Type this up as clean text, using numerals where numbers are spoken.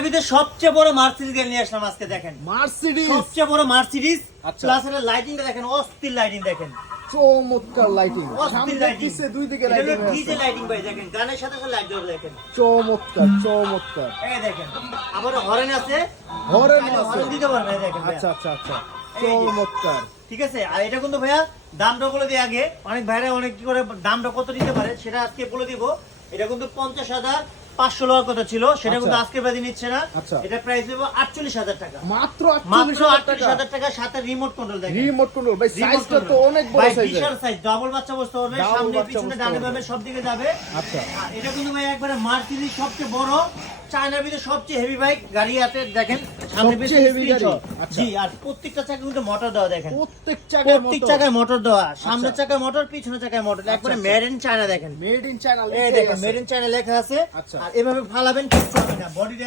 চায়নার ভিতরে সবচেয়ে বড় মার্সিডিজ গাড়ি নিয়ে আসলাম আজকে। দেখেন মার্সিডিজ, সবচেয়ে বড় মার্সিডিজ, আচ্ছা। প্লাস এর লাইটিংটা দেখেন, অস্থির লাইটিং দেখেন, চমৎকার লাইটিং, অস্থির সামনে লাইটিং, পিছে দুই দিকে লাইটিং আছে, ডিজে লাইটিং ভাই দেখেন, গানের সাথে সাথে লাইট জ্বলে দেখেন, চমৎকার চমৎকার। এই দেখেন আবার হরেন আছে, হরেন চাইলে আছে, হরেন দিতে পারবে, এই দেখেন ভাইয়া। আচ্ছা আচ্ছা আচ্ছা, এই যে। চমৎকার। ঠিক আছে, আর এটা কিন্তু ভাইয়া দামটা বলে দিই আগে, অনেক ভাইরা অনেক কি করে দামটা কত দিতে পারে সেটা আজকে বলে দিব। এটা কিন্তু 50,500 টাকার কথা ছিল, সেটা কিন্তু আচ্ছা। আজকে বাদি নিচ্ছে না। আচ্ছা। এটা প্রাইস দেবো 48,000 টাকা, মাত্র মাত্র 48,000 38,000 টাকা, সাথে রিমোট কন্ট্রোল দেখেন, রিমোট কন্ট্রোল। ভাই সাইজটা তো অনেক বড় ভাই সাইজের, বিশাল সাইজ, ডাবল বাচ্চা বসতে পারবে, ডাবল সামনে বাচ্চা পিছনে বসতে ডানে পারবে। বামে সব দিকে যাবে। আচ্ছা আর এটা কিন্তু ভাই একবারে মার্সিডিজ সবচেয়ে বড় চায়নার ভিতরে সবচেয়ে হেভি বাইক গাড়ি আছে, দেখেন সামনে সবচেয়ে পিছনে heavy গাড়ি, screenshot। আচ্ছা। জি, আর প্রত্যেকটা চাকা কিন্তু মোটর দেওয়া দেখেন, প্রত্যেক জায়গায় প্রত্যেক চাকায় মোটর দেওয়া, সামনের আচ্ছা। চাকায় মোটর, পিছনের চাকায় মোটর, একবারে আচ্ছা। মেড ইন চায়না দেখেন, মেড ইন চায়না, এই দেখেন মেড ইন চায়না লেখা আছে। আচ্ছা। আর এভাবে ফালাবেন ঠিক করবে না, বডিটা